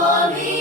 Holy